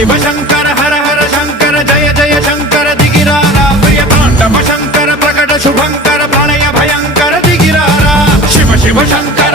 शिव शंकर हर हर शंकर जय जय शंकर दिगिरारा प्रिय तांडव शंकर प्रकट शुभंकर प्रलय भयंकर दिगिरारा शिव शिव शंकर